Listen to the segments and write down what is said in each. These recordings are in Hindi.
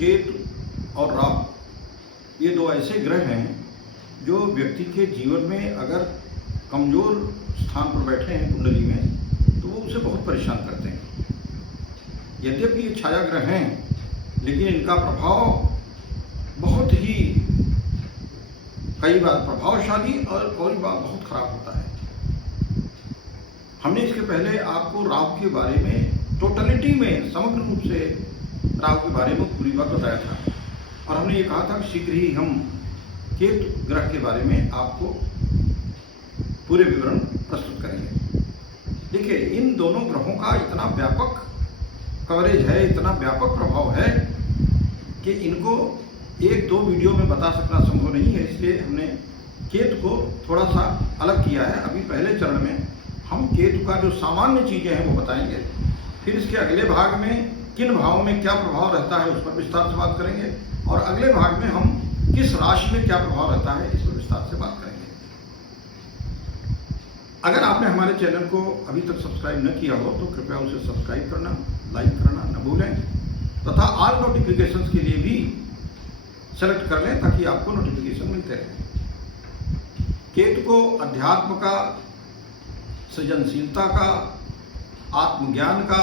केतु और राहु ये दो ऐसे ग्रह हैं जो व्यक्ति के जीवन में अगर कमजोर स्थान पर बैठे हैं कुंडली में तो वो उसे बहुत परेशान करते हैं। यद्यपि ये छाया ग्रह हैं लेकिन इनका प्रभाव बहुत ही कई बार प्रभावशाली और कई बार बहुत खराब होता है। हमने इसके पहले आपको राहु के बारे में टोटलिटी में समग्र रूप से राहु के बारे में पूरी बात बताया था और हमने ये कहा था कि शीघ्र ही हम केतु ग्रह के बारे में आपको पूरे विवरण प्रस्तुत करेंगे। देखिए, इन दोनों ग्रहों का इतना व्यापक कवरेज है, इतना व्यापक प्रभाव है कि इनको एक दो वीडियो में बता सकना संभव नहीं है। इसलिए हमने केतु को थोड़ा सा अलग किया है। अभी पहले चरण में हम केतु का जो सामान्य चीजें हैं वो बताएंगे, फिर इसके अगले भाग में किन भावों में क्या प्रभाव रहता है उस पर विस्तार से बात करेंगे और अगले भाग में हम किस राशि में क्या प्रभाव रहता है इस पर विस्तार से बात करेंगे। अगर आपने हमारे चैनल को अभी तक सब्सक्राइब न किया हो तो कृपया उसे सब्सक्राइब करना, लाइक करना न भूलें तथा ऑल नोटिफिकेशंस के लिए भी सेलेक्ट कर लें ताकि आपको नोटिफिकेशन मिलते रहे। केतु को अध्यात्म का, सृजनशीलता का, आत्मज्ञान का,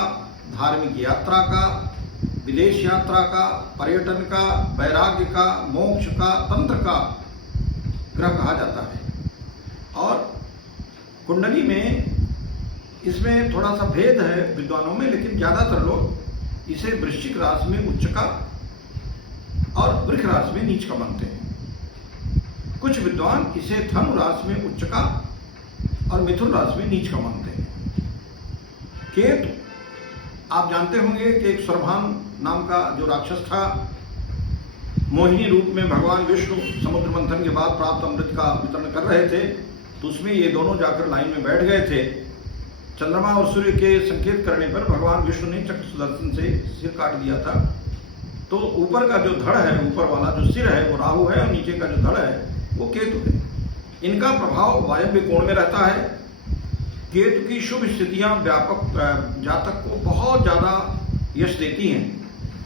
धार्मिक यात्रा का, विदेश यात्रा का, पर्यटन का, वैराग्य का, मोक्ष का, तंत्र का ग्रह कहा जाता है। और कुंडली में इसमें थोड़ा सा भेद है विद्वानों में, लेकिन ज्यादातर लोग इसे वृश्चिक राशि में उच्च का और वृष राशि में नीच का मानते हैं। कुछ विद्वान इसे धनु राशि में उच्च का और मिथुन राशि में नीच का मानते हैं। केतु आप जानते होंगे कि एक स्वरभान नाम का जो राक्षस था, मोहिनी रूप में भगवान विष्णु समुद्र मंथन के बाद प्राप्त अमृत का वितरण कर रहे थे, तो उसमें ये दोनों जाकर लाइन में बैठ गए थे। चंद्रमा और सूर्य के संकेत करने पर भगवान विष्णु ने चक्र सुदर्शन से सिर काट दिया था। तो ऊपर का जो धड़ है, ऊपर वाला जो सिर है वो राहु है और नीचे का जो धड़ है वो केतु है। इनका प्रभाव वायव्य कोण में रहता है। केतु की शुभ स्थितियां व्यापक जातक को बहुत ज्यादा यश देती हैं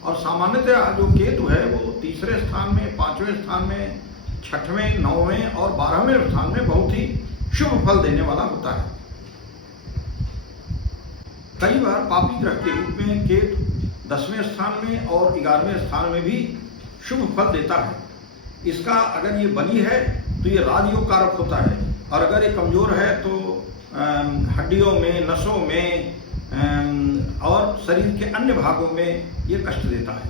और सामान्यतः जो केतु है वो तीसरे स्थान में, पांचवें स्थान में, छठवें, नौवें और 12वें स्थान में बहुत ही शुभ फल देने वाला होता है। कई बार पापी ग्रह के रूप में केतु 10वें स्थान में और 11वें स्थान में भी शुभ फल देता है। इसका अगर ये बली है तो ये राजयोग कारक होता है और अगर ये कमजोर है तो हड्डियों में, नसों में और शरीर के अन्य भागों में ये कष्ट देता है।